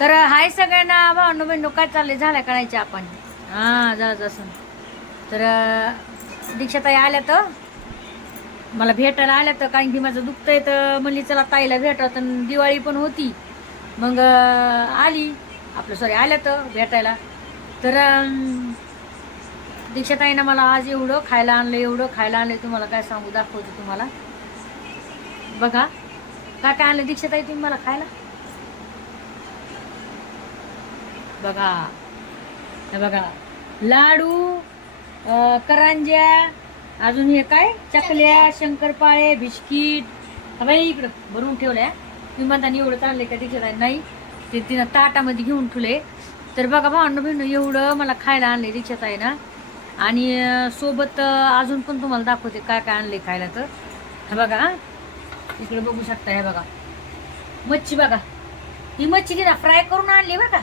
तर हाय सगळ्यांना. भावनो बहिणो काय चालले झाल्या करायच्या आपण हां जा असं तर अं, दीक्षाताई आल्या तर मला भेटायला आल्या तर कारण की माझं दुखतंय. तर म्हणली चला ताईला भेटा तर दिवाळी पण होती. मग आली. आपलं सॉरी आल्या तर भेटायला. तर दीक्षाताईनं मला आज एवढं खायला आणलं एवढं खायला आणलं. तुम्हाला काय सांगू दाखवतो तुम्हाला. बघा. काय काय आणलं दीक्षाताई तुम्ही मला खायला? बघा. हे बघा. लाडू करंज्या अजून हे काय? चकल्या शंकरपाळे बिस्किट. बाई इकडं भरून ठेवल्या. तुम्ही म्हणता एवढं चाललंय का दीक्षाताई नाही. ते तिनं ताटामध्ये घेऊन ठेवले. तर बघा भावंड बहिण एवढं मला खायला आणले दीक्षाताई ना आणि सोबत अजून पण तुम्हाला दाखवते काय काय आणले खायला तर. हे बघा. इकडे बघू शकता हे बघा. मच्छी बघा. ही मच्छी तिला फ्राय करून आणली बघा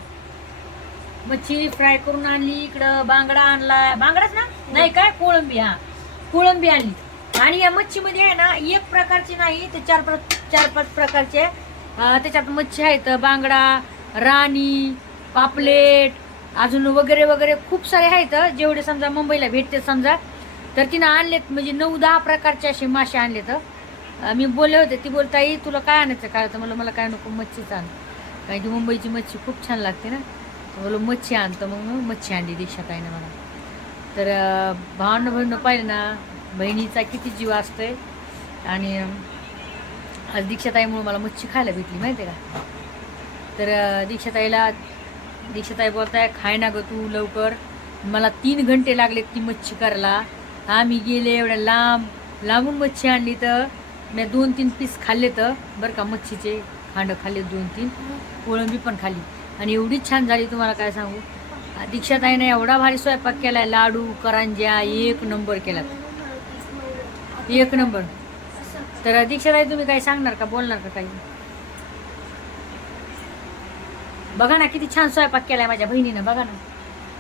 मच्छी फ्राय करून आणली इकडं बांगडा आणला. बांगडाच ना? नाही काय? कोळंबी हा. कोळंबी आणली. आणि या मच्छीमध्ये आहे ना एक प्रकारची नाही ते चार प्र चार पाच प्रकारचे त्याच्यात मच्छी आहेत. बांगडा राणी पापलेट अजून वगैरे वगैरे खूप सारे आहेत. जेवढे समजा मुंबईला भेटते समजा तर तिनं आणलेत. म्हणजे नऊ दहा प्रकारचे असे मासे आणलेत. मी बोलले होते. ती बोलताई तुला काय आणायचं? काय तर मला मला काय नको मच्छीच आण. कारण की मुंबईची मच्छी खूप छान लागते ना. बोलो मच्छी आणतो मग मच्छी आणली दीक्षा ना मला. तर भावांना बहिणं पाहिलं ना बहिणीचा किती जीव असतो आहे आणि आज दीक्षाताईमुळे मला मच्छी खायला भेटली माहिती आहे का? तर दीक्षाताईला दीक्षाताई बोलताय खाय ना ग तू लवकर. मला तीन घंटे लागले ती मच्छी करायला. आम्ही गेले एवढ्या लांब लांबून मच्छी आणली तर मी दोन तीन पीस खाल्ले तर बरं का मच्छीचे खांड खाल्ले दोन तीन कोळंबी पण खाल्ली. आणि एवढी छान झाली तुम्हाला काय सांगू? दीक्षाताईने एवढा भारी स्वयंपाक केलाय लाडू करंज्या एक नंबर केला एक नंबर. तर दीक्षाताई तुम्ही काही सांगणार का बोलणार का काही? बघा ना किती छान स्वयंपाक केलाय माझ्या बहिणीनं बघा ना.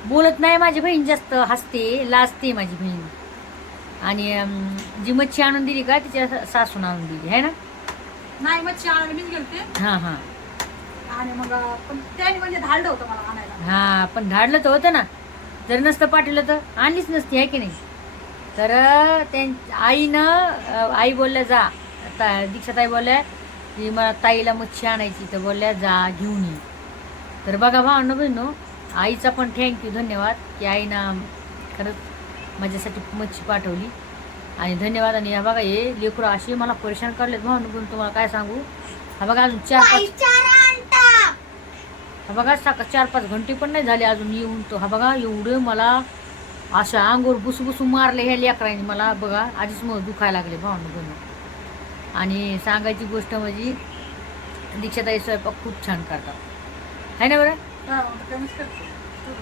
बोलत नाही माझी बहीण जास्त हसते लाजते माझी बहीण. आणि जी मच्छी आणून दिली का तिच्या सासून आणून दिली आहे ना? नाही मच्छी मीच गेलते हां हां. आणि मग पण त्याने म्हणजे धाडलं होतं मला आणायला. हां पण धाडलं तर होतं ना. जर नसतं पाठवलं तर आणलीच नसती आहे की नाही? तर त्यां आईनं आई बोलल्या जा. ता दीक्षाताई बोलल्या की मला ताईला मच्छी आणायची तर बोलल्या जा घेऊन ये. तर बघा भावनो बहिणो आईचा पण थँक्यू धन्यवाद की आईनं खरंच माझ्यासाठी मच्छी पाठवली. आणि धन्यवाद आणि हा बघा हे लेकरं असे मला परेशान करलेत. भावनो बहिण तुम्हाला काय सांगू? हा बघा अजून चार पाच हा बघा साका चार पाच घंटे पण नाही झाले अजून येऊन. तो हा बघा एवढं मला असं अंगोर बुसू बुसू मारले ह्या लेकरांनी. मला बघा आधीच मग दुखायला लागले भावनं बनून. आणि सांगायची गोष्ट म्हणजे दीक्षाताई स्वयंपाक खूप छान करतात. है ना बरं? हा.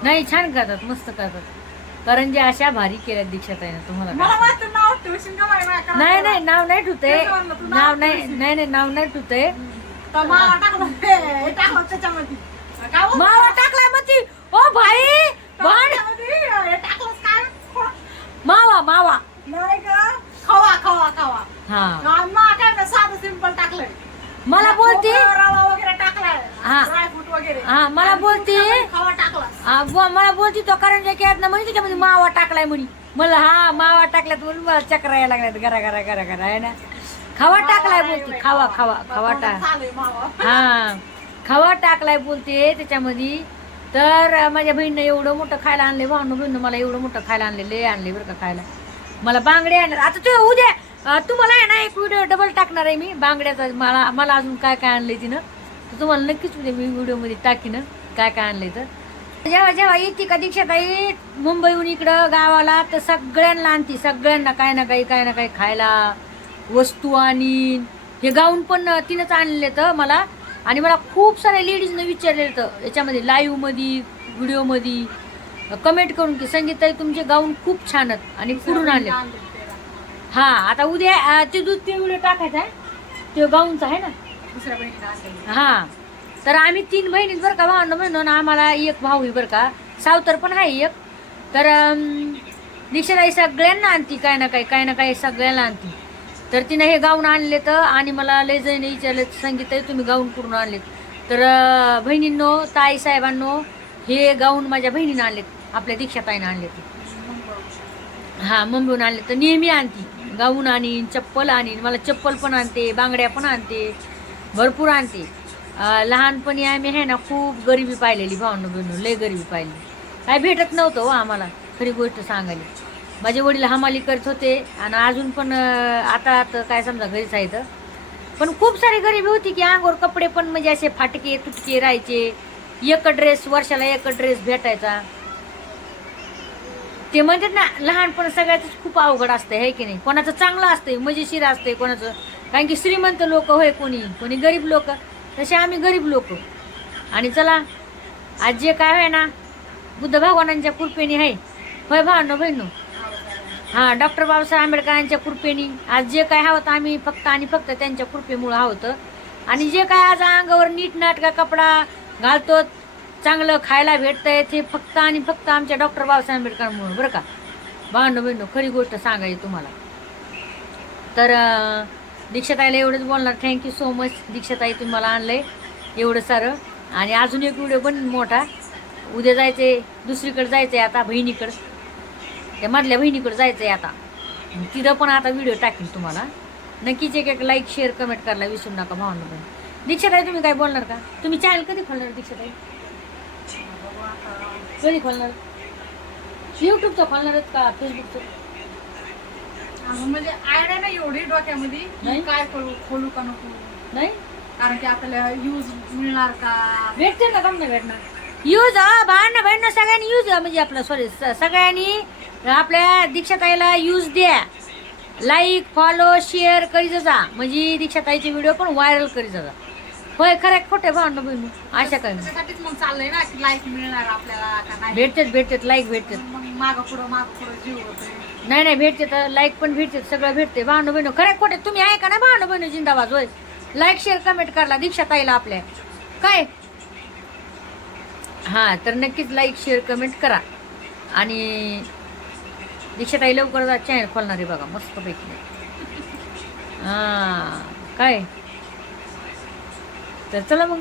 नाही छान करतात मस्त करतात. करंज्या अशा भारी केल्यात दीक्षाताईनं तुम्हाला नाही? नाही नाव नाही ठुते नाव. नाही नाही नाव नाही ठुते तर मला टाकलं हे, हे टाकलं त्याच्यामध्ये काय बोलतो? मावा टाकलाय मग ती ओ भाई भांड त्याच्यामध्ये हे टाकलंस काय मावा मावा नाही का खवा खवा खवा हा आणि मग काय नाही, साधं सिंपल टाकलंय मला बोलते खोबरं, रवा वगैरे टाकलाय हा. ड्रायफ्रूट वगैरे हा, मला आणि बोलते. त्याच्यामध्ये खवा बुवा, मला बोलती तो करंजा केल्यात ना म्हणजे त्याच्यामध्ये मावा टाकलाय म्हणे. मला हा मावा टाकल्यात म्हणून मला चक्र यायला लागल्यात घरा घरा घरा घरा आहे ना? खावा टाकलाय बोलते खावा खावा खावा टाक. हा खावा टाकलाय बोलते त्याच्यामध्ये. तर माझ्या बहिणीनं एवढं मोठं खायला आणले भावनं बहिणीनं मला एवढं मोठं खायला आणले लय आणले बरं का खायला. मला बांगडे आणले आता तू उद्या तुम्हाला आहे ना एक व्हिडिओ डबल टाकणार आहे मी बांगड्याचा मला मला अजून काय काय आणलंय तिनं. तर तुम्हाला नक्कीच उद्या मी व्हिडिओमध्ये टाकीन काय काय आणलंय तर. जेव्हा जेव्हा येते का दीक्षाताई मुंबईहून इकडं गावाला तर सगळ्यांना आणते. सगळ्यांना काय ना काही काय ना काही खायला वस्तू आणि हे गाऊन पण तिनंच आणले तर मला. आणि मला खूप साऱ्या लेडीजनं विचारलेलं तर याच्यामध्ये लाईव्हमध्ये व्हिडिओमध्ये कमेंट करून की संगीताई तुमचे गाऊन खूप छान आहेत. आणि कुठून आणले. हा आता उद्या ते दूध ते व्हिडिओ टाकायचा आहे. ते गाऊनचा आहे ना? दुसऱ्या. हा. तर आम्ही तीन बहिणीत बरं का भावना म्हणून आम्हाला एक भाऊ आहे बरं का. सावतर पण आहे एक. तर दीक्षाताई सगळ्यांना आणती काय ना काही काय ना काही सगळ्यांना आणती. तर तिनं हे गाऊन आणले तर आणि मला लय विचारले संगीत तुम्ही गाऊन करून आणलेत. तर बहिणींनो ताई साहेबांनो हे गाऊन माझ्या बहिणीनं आणलेत आपल्या दीक्षाताईनं आणले ते हां मुंबईहून आणले तर नेहमी आणती. गाऊन आणीन चप्पल आणीन मला चप्पल पण आणते बांगड्या पण आणते भरपूर आणते. लहानपणी आम्ही आहे ना खूप गरिबी पाहिलेली भावनं बहिणू लय गरिबी पाहिली. काय भेटत नव्हतं हो आम्हाला खरी गोष्ट सांगायला. माझे वडील हमाली करत होते आणि अजून पण आता आता काय समजा घरीच आहेत. पण खूप सारी गरिबी होती की अंगावर कपडे पण म्हणजे असे फाटके तुटके राहायचे. एक ड्रेस वर्षाला एक ड्रेस भेटायचा. ते म्हणतात ना लहानपण सगळ्याच खूप अवघड असतं आहे की नाही? कोणाचं चांगलं असतंय मजेशीर असतंय कोणाचं. कारण की श्रीमंत लोक होय कोणी कोणी गरीब लोक. तसे आम्ही गरीब लोक. आणि चला आज जे काय आहे ना बुद्ध भगवानांच्या कृपेने आहे. होय भावनो बहिणू? हां डॉक्टर बाबासाहेब आंबेडकरांच्या कृपेने आज जे काय हवं आम्ही फक्त आणि फक्त त्यांच्या कृपेमुळं हवं आणि जे काय आज अंगावर नीट नाटका कपडा घालतो चांगलं खायला भेटतंय ते फक्त आणि फक्त आमच्या डॉक्टर बाबासाहेब आंबेडकरांमुळं बरं का? भावनो बहिणू खरी गोष्ट सांगायची तुम्हाला. तर दीक्षाताईला एवढंच बोलणार. थँक्यू सो मच दीक्षाताई तुम्हाला आणलंय एवढं सारं. आणि अजून एक व्हिडिओ पण मोठा. उद्या जायचं आहे दुसरीकडे आहे आता बहिणीकडं. त्या मधल्या बहिणीकडं जायचं आहे आता. तिथं पण आता व्हिडिओ टाकेन तुम्हाला. नक्कीच एक एक लाईक शेअर कमेंट करायला विसरू नका भावना पण. दीक्षाताई तुम्ही काय बोलणार का? तुम्ही चॅनल कधी खोलणार दीक्षाताई? कधी खोलणार? युट्यूबचं खोलणार आहेत का? फेसबुकचं म्हणजे आयडिया नाही एवढी डोक्यामध्ये नाही? काय करू खोलू का नको? नाही. कारण की आपल्याला यूज मिळणार का? भेटते ना कम नाही भेटणार. यूज भांडणं भांडणं सगळ्यांनी यूज म्हणजे आपलं सॉरी सगळ्यांनी आपल्या दीक्षाताईला यूज द्या. लाईक फॉलो शेअर करीत जा. म्हणजे दीक्षाताईचे व्हिडिओ पण व्हायरल करीत जा. होय खरं खोटे भांडणं बहिणू. अशा काय? त्याच्यासाठीच मग चाललंय ना की लाईक मिळणार आपल्याला का नाही? भेटतात भेटतात लाईक भेटतात. मग मागं पुढं मागं पुढं जीव होतोय. नाही नाही भेटते तर लाईक पण भेटते सगळं भेटते. भांडू बहिणू खरे खोटे तुम्ही आहे का ना भांडू बहिणू जिंदाबाद होय. लाईक शेअर कमेंट करा दीक्षा ताईला आपल्या. काय? हां तर नक्कीच लाईक शेअर कमेंट करा. आणि दीक्षा ताई लवकर चॅनल खोलणार आहे बघा मस्त पैकी हां काय? तर चला मग.